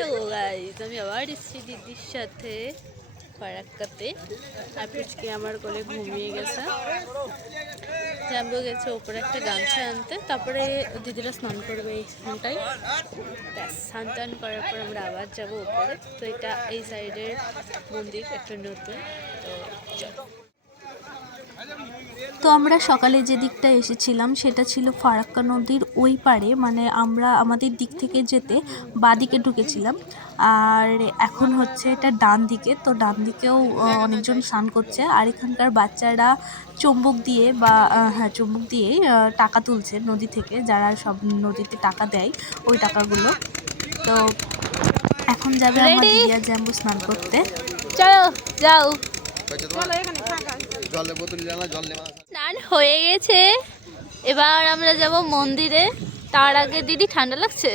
Hello guys, আমি আবার এসেছি দিদির সাথে ফারাক্কাতে। আর পুচকি আমার কোলে ঘুমিয়ে গেছে। জ্যাম্বো গেছে ওপরে একটা গামছা আনতে, তারপরে দিদিরা স্নান করবে এইখানটায়। ব্যাস, স্নান টান করার পর আমরা আবার যাবো ওপরে। তো এটা এই সাইডের মন্দির একটা নতুন। তো চলো। তো আমরা সকালে যে দিকটা এসেছিলাম সেটা ছিল ফারাক্কা নদীর ওই পারে, মানে আমরা আমাদের দিক থেকে যেতে বাঁদিকে ঢুকেছিলাম। আর এখন হচ্ছে এটা ডান দিকে, তো ডান দিকেও অনেকজন স্নান করছে। আর এখানকার বাচ্চারা চুম্বক দিয়ে হ্যাঁ, চুম্বক দিয়েই টাকা তুলছে নদী থেকে, যারা সব নদীতে টাকা দেয় ওই টাকাগুলো। তো এখন যাবে আমার দিদি আর জ্যাম্বো স্নান করতে। চলো যাও। স্নান হয়ে গেছে, এবার আমরা যাব মন্দিরে। তার আগে দিদি ঠান্ডা লাগছে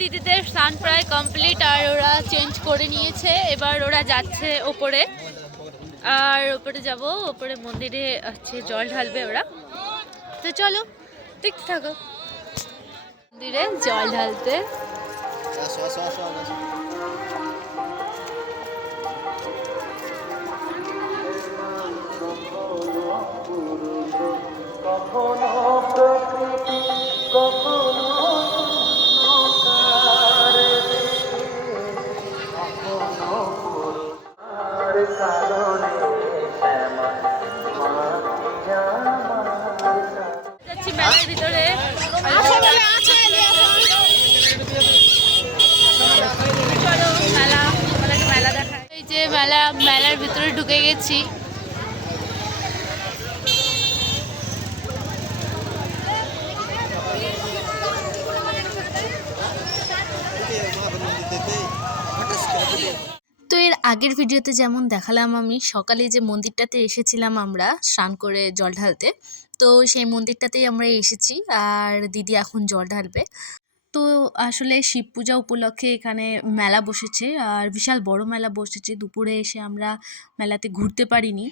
দিদিদের স্নান প্রায় কমপ্লিট, আর ওরা চেঞ্জ করে নিয়েছে। এবার ওরা যাচ্ছে ওপরে, আর ওপরে যাব, ওপরে মন্দিরে হচ্ছে জল ঢালবে ওরা। তো চলো দেখতে থাকো মন্দিরে জল ঢালতে। যাচ্ছি মেলার ভিতরে। চলো মেলা দেখা। এই যে মেলার ভিতরে ঢুকে গেছি। তো এর আগের ভিডিওতে যেমন দেখালাম, আমি সকালে যে মন্দিরটাতে এসেছিলাম আমরা স্নান করে জল ঢালতে, তো সেই মন্দিরটাতেই আমরা এসেছি। আর দিদি এখন জল ঢালবে। তো আসলে শিব পূজা উপলক্ষে এখানে মেলা বসেছে, আর বিশাল বড় মেলা বসেছে। দুপুরে এসে আমরা মেলাতে ঘুরতে পারিনি,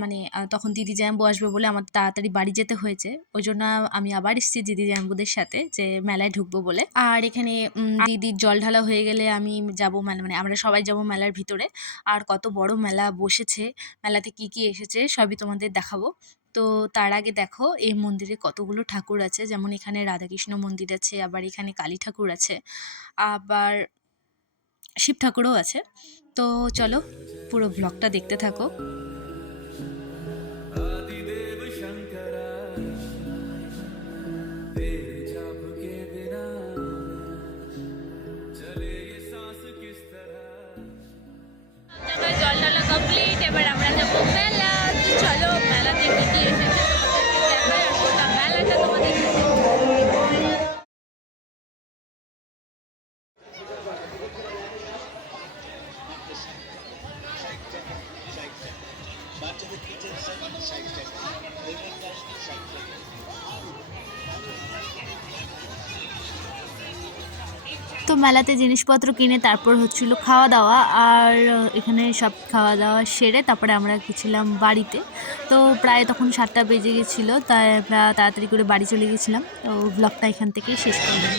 মানে তখন দিদি জ্যাম্বো আসবে বলে আমাদের তাড়াতাড়ি বাড়ি যেতে হয়েছে। ওই জন্য আমি আবার এসেছি দিদি জ্যাম্বোদের সাথে, যে মেলায় ঢুকবো বলে। আর এখানে দিদির জল ঢালা হয়ে গেলে আমি যাব মানে আমরা সবাই যাব মেলার ভিতরে। আর কত বড় মেলা বসেছে, মেলাতে কি কি এসেছে সবই তোমাদের দেখাবো। তো তার আগে দেখো এই মন্দিরে কতগুলো ঠাকুর আছে, যেমন এখানে রাধাকৃষ্ণ মন্দির আছে, আবার এখানে কালী ঠাকুর আছে, আবার শিব ঠাকুরও আছে। তো চলো পুরো ব্লগটা দেখতে থাকো। জল ঢালা কমপ্লিট, এবার আমরা যাবো মেলা। তো চলো মেলাতে কি কি এসেছে তোমাদেরকে দেখাই, আর গোটা মেলাটা তোমাদের তো মেলাতে জিনিসপত্র কিনে তারপর হচ্ছিল খাওয়া দাওয়া। আর এখানে সব খাওয়া দাওয়া সেরে তারপরে আমরা গেছিলাম বাড়িতে। তো প্রায় তখন 7টা বেজে গেছিলো, তাই আমরা তাড়াতাড়ি করে বাড়ি চলে গেছিলাম। তো ব্লগটা এখান থেকেই শেষ করলাম।